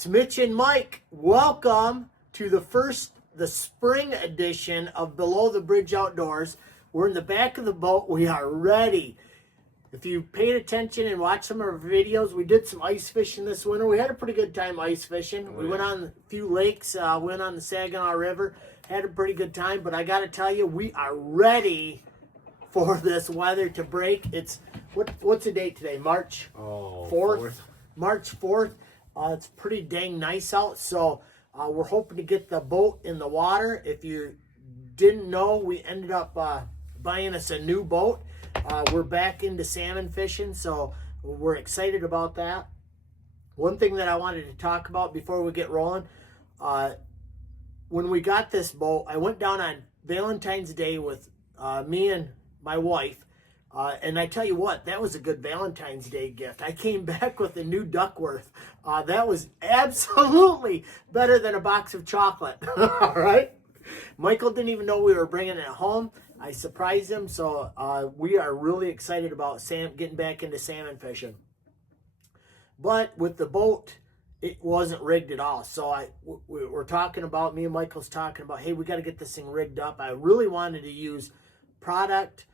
It's Mitch and Mike. Welcome to the spring edition of Below the Bridge Outdoors. We're in the back of the boat. We are ready. If you paid attention and watched some of our videos, we did some ice fishing this winter. We had a pretty good time ice fishing. We went on a few lakes, went on the Saginaw River, had a pretty good time. But I got to tell you, we are ready for this weather to break. It's what's the date today? March 4th. March 4th. It's pretty dang nice out, so we're hoping to get the boat in the water. If you didn't know, we ended up buying us a new boat. We're back into salmon fishing, so we're excited about that. One thing that I wanted to talk about before we get rolling, when we got this boat, I went down on Valentine's Day with me and my wife. And I tell you what, that was a good Valentine's Day gift. I came back with a new Duckworth. That was absolutely better than a box of chocolate. All right. Michael didn't even know we were bringing it home. I surprised him. So we are really excited about getting back into salmon fishing. But with the boat, it wasn't rigged at all. So we're talking about, me and Michael's talking about, hey, we got to get this thing rigged up. I really wanted to use product,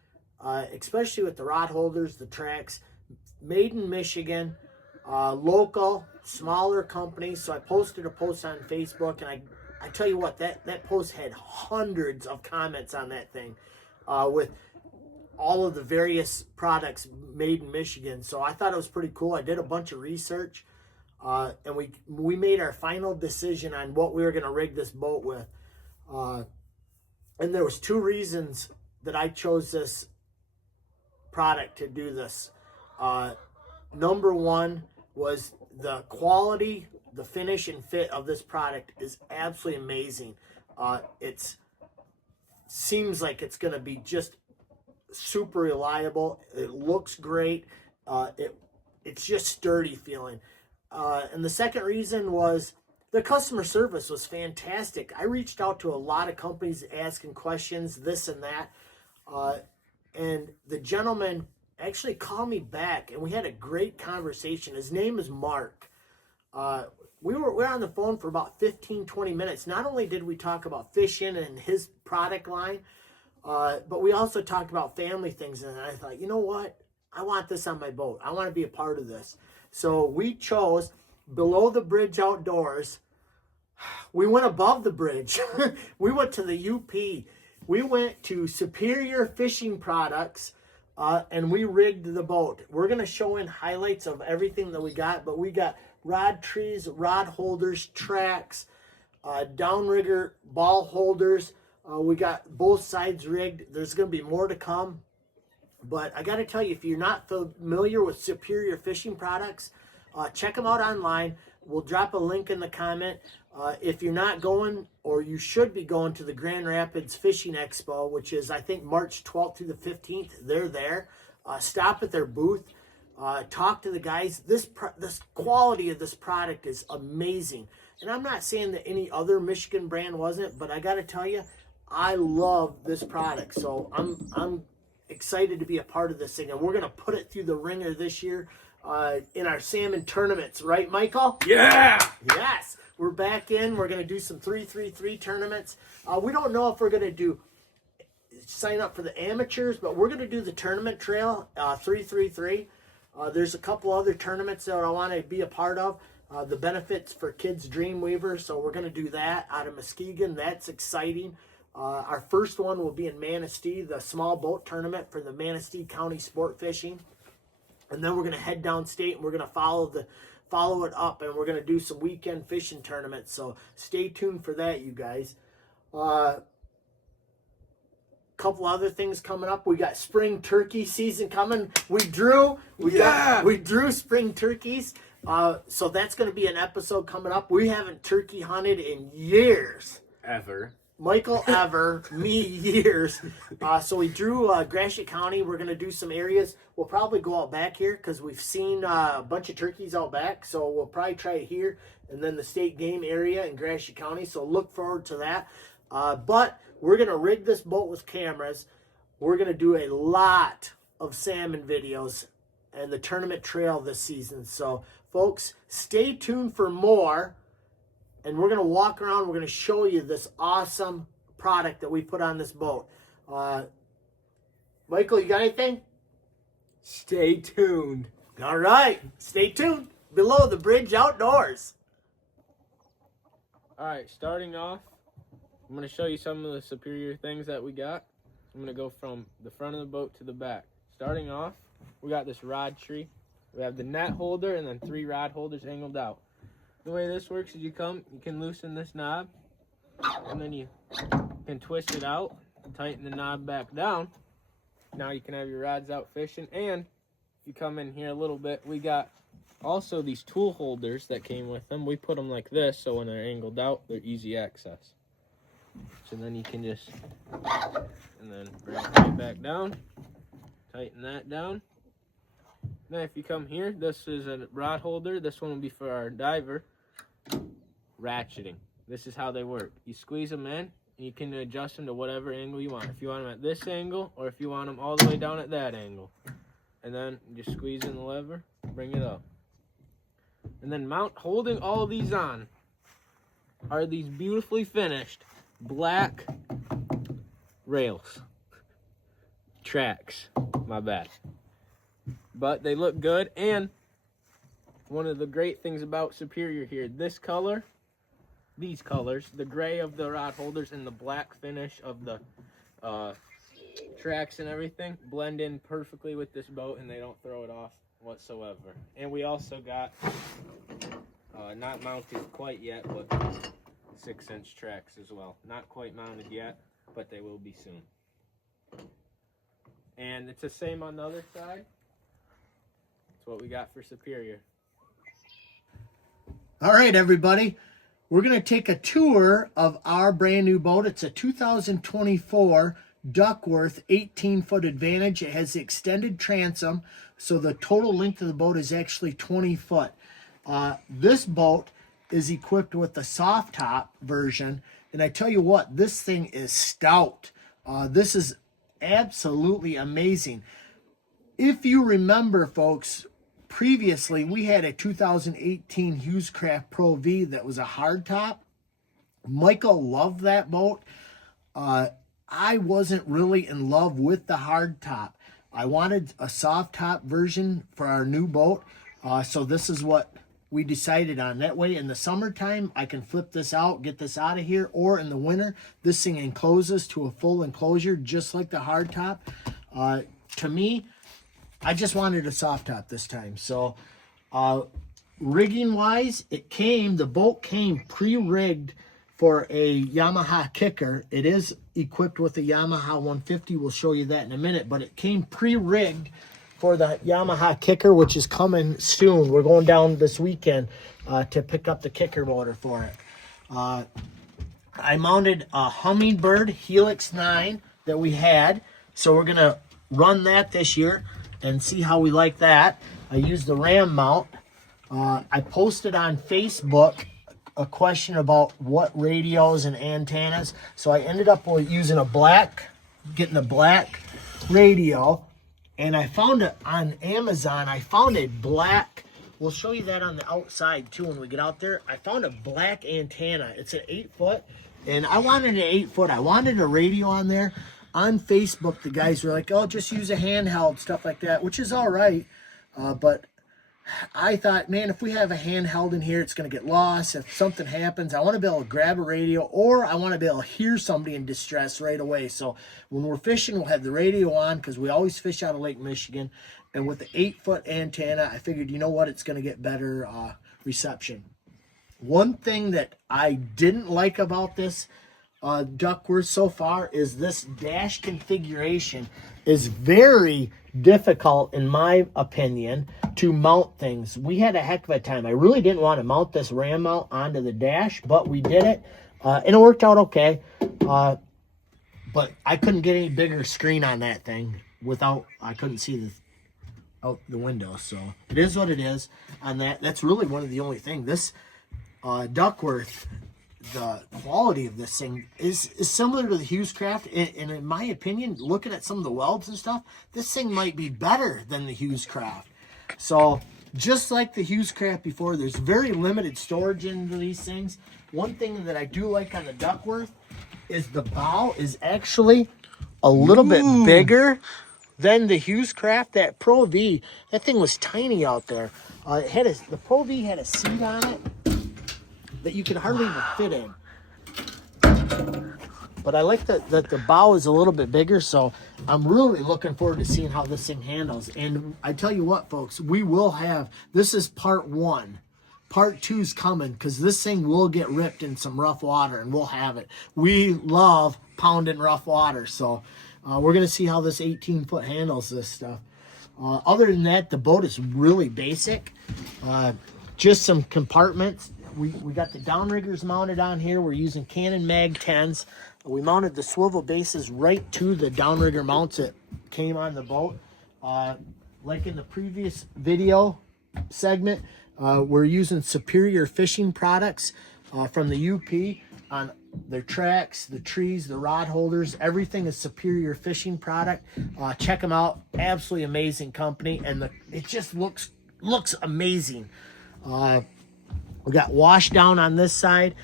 especially with the rod holders, the tracks, made in Michigan, local, smaller companies. So I posted a post on Facebook, and I tell you what, that post had hundreds of comments on that thing with all of the various products made in Michigan. So I thought it was pretty cool. I did a bunch of research, and we made our final decision on what we were going to rig this boat with. And there was two reasons that I chose this product to do this. Number one was the quality, the finish and fit of this product is absolutely amazing. It seems like it's going to be just super reliable. It looks great. It's just sturdy feeling. And the second reason was the customer service was fantastic. I reached out to a lot of companies asking questions, this and that. And the gentleman actually called me back, and we had a great conversation. His name is Mark. We were on the phone for about 15-20 minutes. Not only did we talk about fishing and his product line, but we also talked about family things. And I thought, you know what? I want this on my boat. I want to be a part of this. So we chose Below the Bridge Outdoors. We went above the bridge. We went to the UP. We went to Superior Fishing Products, and we rigged the boat. We're going to show in highlights of everything that we got, but we got rod trees, rod holders, tracks, downrigger ball holders. We got both sides rigged. There's going to be more to come. But I got to tell you, if you're not familiar with Superior Fishing Products, check them out online. We'll drop a link in the comment. If you're not going, or you should be going to the Grand Rapids Fishing Expo, which is, I think, March 12th through the 15th, they're there. Stop at their booth. Talk to the guys. This quality of this product is amazing. And I'm not saying that any other Michigan brand wasn't, but I got to tell you, I love this product. So I'm excited to be a part of this thing. And we're going to put it through the ringer this year in our salmon tournaments. Right, Michael? Yeah! Yes. We're back in. We're going to do some 3-3-3 tournaments. We don't know if we're going to sign up for the amateurs, but we're going to do the tournament trail, 3-3-3. There's a couple other tournaments that I want to be a part of. The benefits for Kids Dreamweaver, so we're going to do that out of Muskegon. That's exciting. Our first one will be in Manistee, the small boat tournament for the Manistee County Sport Fishing. And then we're going to head downstate, and we're going to follow it up, and we're going to do some weekend fishing tournaments. So stay tuned for that, you guys. Couple other things coming up. We got spring turkey season coming. We drew spring turkeys. So that's going to be an episode coming up. We haven't turkey hunted in years. Ever. Michael ever, me years. So we drew Gratiot County. We're going to do some areas. We'll probably go out back here because we've seen a bunch of turkeys out back. So we'll probably try it here and then the state game area in Gratiot County. So look forward to that. But we're going to rig this boat with cameras. We're going to do a lot of salmon videos and the tournament trail this season. So folks, stay tuned for more. And we're going to walk around. We're going to show you this awesome product that we put on this boat. Michael, you got anything? Stay tuned. All right. Stay tuned. Below the Bridge Outdoors. All right, starting off, I'm going to show you some of the Superior things that we got. I'm going to go from the front of the boat to the back. Starting off, we got this rod tree. We have the net holder and then 3 rod holders angled out. The way this works is you can loosen this knob, and then you can twist it out and tighten the knob back down. Now you can have your rods out fishing. And if you come in here a little bit, we got also these tool holders that came with them. We put them like this, so when they're angled out, they're easy access. So then you can just, and then bring it right back down, tighten that down. Then if you come here, this is a rod holder. This one will be for our diver. Ratcheting. This is how they work. You squeeze them in, and you can adjust them to whatever angle you want. If you want them at this angle, or if you want them all the way down at that angle. And then just squeeze in the lever, bring it up. And then holding all of these on are these beautifully finished black rails. Tracks. My bad. But they look good, and one of the great things about Superior here, this color, these colors, the gray of the rod holders and the black finish of the tracks and everything, blend in perfectly with this boat, and they don't throw it off whatsoever. And we also got, not mounted quite yet, but 6-inch tracks as well. Not quite mounted yet, but they will be soon. And it's the same on the other side. That's what we got for Superior. All right, everybody. We're going to take a tour of our brand new boat. It's a 2024 Duckworth 18-foot Advantage. It has the extended transom, so the total length of the boat is actually 20 foot. This boat is equipped with the soft top version, and I tell you what, this thing is stout. This is absolutely amazing. If you remember, folks, previously we had a 2018 Hughescraft Pro V that was a hardtop. Michael loved that boat. I wasn't really in love with the hardtop. I wanted a soft top version for our new boat, so this is what we decided on. That way in the summertime I can flip this out, get this out of here, or in the winter this thing encloses to a full enclosure just like the hardtop. To me, I just wanted a soft top this time. So rigging wise, the boat came pre-rigged for a Yamaha kicker. It is equipped with a Yamaha 150. We'll show you that in a minute, but it came pre-rigged for the Yamaha kicker, which is coming soon. We're going down this weekend to pick up the kicker motor for it. I mounted a Humminbird Helix 9 that we had, so we're gonna run that this year and see how we like that. I used the Ram mount. I posted on Facebook a question about what radios and antennas, so I ended up using getting a black radio, and I found it on Amazon. I found a black, we'll show you that on the outside too when we get out there. I found a black antenna. It's an 8-foot, and I wanted an 8-foot. I wanted a radio on there. On Facebook, the guys were like, oh, just use a handheld, stuff like that, which is all right. But I thought, man, if we have a handheld in here, it's going to get lost. If something happens, I want to be able to grab a radio, or I want to be able to hear somebody in distress right away. So when we're fishing, we'll have the radio on because we always fish out of Lake Michigan. And with the 8-foot antenna, I figured, you know what, it's going to get better reception. One thing that I didn't like about this Duckworth so far is this dash configuration is very difficult, in my opinion, to mount things. We had a heck of a time. I really didn't want to mount this Ram mount onto the dash, but we did it, and it worked out okay. But I couldn't get any bigger screen on that thing I couldn't see out the window. So it is what it is on that. That's really one of the only things. This Duckworth, the quality of this thing is similar to the Hughescraft, and in my opinion, looking at some of the welds and stuff, this thing might be better than the Hughescraft. So just like the Hughescraft before, there's very limited storage into these things. One thing that I do like on the Duckworth is the bow is actually a little bit bigger than the Hughescraft. That Pro V, that thing was tiny out there. The Pro V had a seat on it that you could hardly even fit in. But I like that the bow is a little bit bigger, so I'm really looking forward to seeing how this thing handles. And I tell you what, folks, we will have, this is part 1. Part 2's coming, because this thing will get ripped in some rough water, and we'll have it. We love pounding rough water, so we're going to see how this 18-foot handles this stuff. Other than that, the boat is really basic. Just some compartments. We got the downriggers mounted on here. We're using Canon Mag 10s. We mounted the swivel bases right to the downrigger mounts that came on the boat. Like in the previous video segment, we're using Superior Fishing products from the UP on their tracks, the trees, the rod holders. Everything is Superior Fishing product. Check them out. Absolutely amazing company, and it just looks amazing. We got wash down on this side,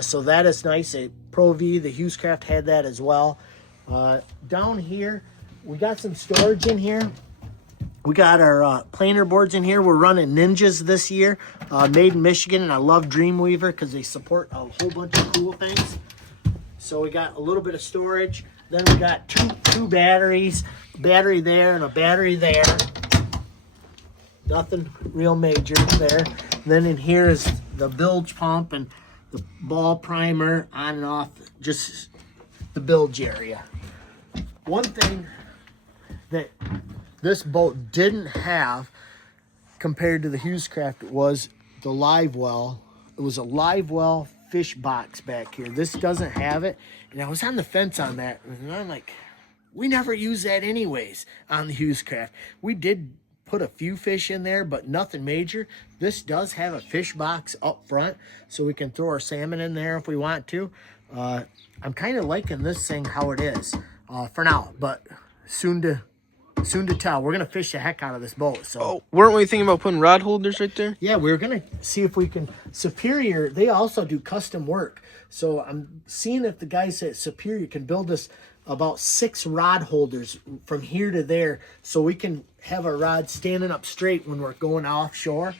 so that is nice. A Pro V, the Hughescraft had that as well. Down here, we got some storage in here. We got our planer boards in here. We're running Ninjas this year, made in Michigan, and I love Dreamweaver because they support a whole bunch of cool things. So we got a little bit of storage. Then we got two batteries, a battery there and a battery there. Nothing real major there. Then in here is the bilge pump and the ball primer on and off, just the bilge area. One thing that this boat didn't have compared to the Hughescraft was the live well. It was a live well fish box back here. This doesn't have it. And I was on the fence on that. And I'm like, we never use that anyways on the Hughescraft. We did put a few fish in there, but nothing major. This does have a fish box up front, so we can throw our salmon in there if we want to. I'm kind of liking this thing how it is for now, but soon to tell. We're gonna fish the heck out of this boat. So weren't we thinking about putting rod holders right there? yeah, we're gonna see if we can. Superior, they also do custom work, so I'm seeing if the guys at Superior can build us about 6 rod holders from here to there, so we can have our rods standing up straight when we're going offshore,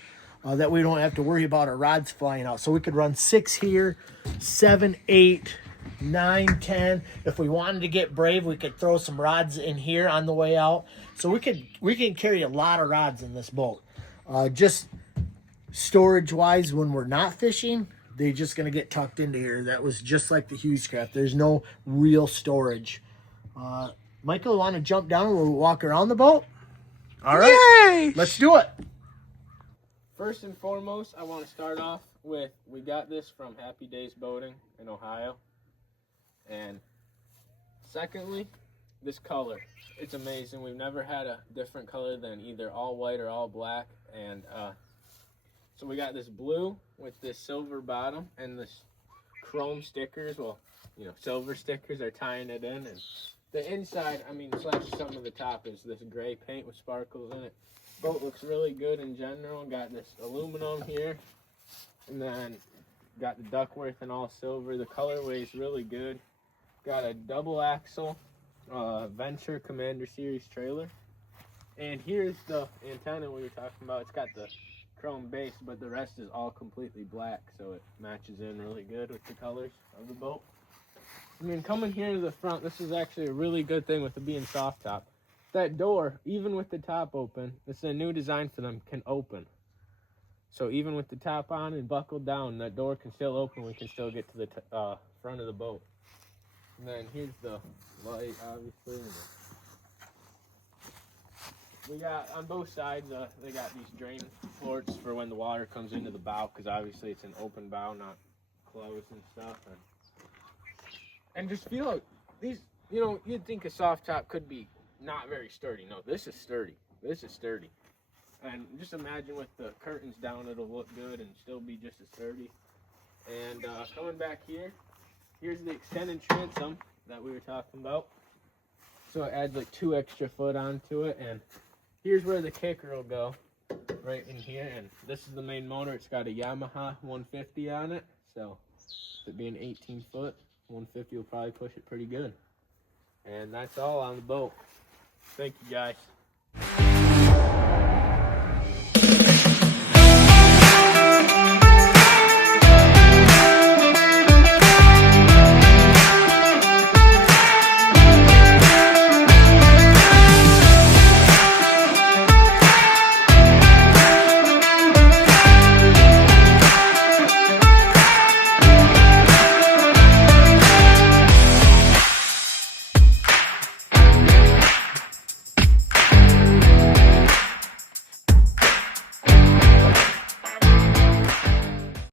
that we don't have to worry about our rods flying out. So we could run 6 here, 7, 8, 9, 10. If we wanted to get brave, we could throw some rods in here on the way out. So we can carry a lot of rods in this boat. Just storage wise, when we're not fishing, they're just gonna get tucked into here. That was just like the Hughescraft. There's no real storage. Michael, want to jump down and we'll walk around the boat? All right, Yay! Let's do it. First and foremost, I want to start off with, we got this from Happy Days Boating in Ohio. And secondly, this color. It's amazing. We've never had a different color than either all white or all black. And so we got this blue with this silver bottom and this chrome stickers. Well, you know, silver stickers are tying it in. And the inside, I mean, slash some of the top is this gray paint with sparkles in it. Boat looks really good in general. Got this aluminum here. And then got the Duckworth in all silver. The colorway is really good. Got a double axle Venture Commander Series trailer. And here's the antenna we were talking about. It's got the chrome base, but the rest is all completely black, so it matches in really good with the colors of the boat. I mean, coming here to the front, this is actually a really good thing with it being soft top. That door, even with the top open, this is a new design for them, can open. So even with the top on and buckled down, that door can still open. We can still get to the front of the boat. And then here's the light, obviously. We got, on both sides, they got these drain ports for when the water comes into the bow, because obviously it's an open bow, not closed and stuff. And just feel like these, you know, you'd think a soft top could be not very sturdy. No, this is sturdy. This is sturdy. And just imagine with the curtains down, it'll look good and still be just as sturdy. And coming back here, here's the extended transom that we were talking about. So it adds like 2 extra foot onto it. And here's where the kicker will go. right in here, and this is the main motor. It's got a Yamaha 150 on it, so it being 18 foot, 150 will probably push it pretty good. And that's all on the boat. Thank you, guys.